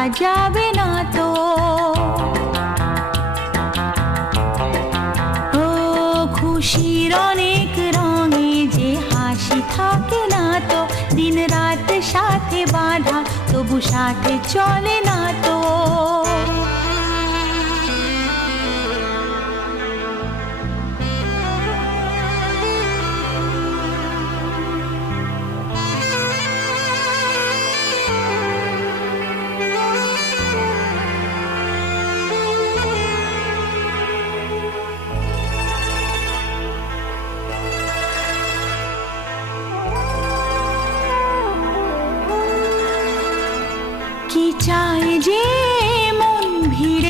পারা যাবে না তো। ও খুশির অনেক রঙে যে হাসি থাকে না তো, দিন রাত সাথে বাঁধা তবু সাথে চলে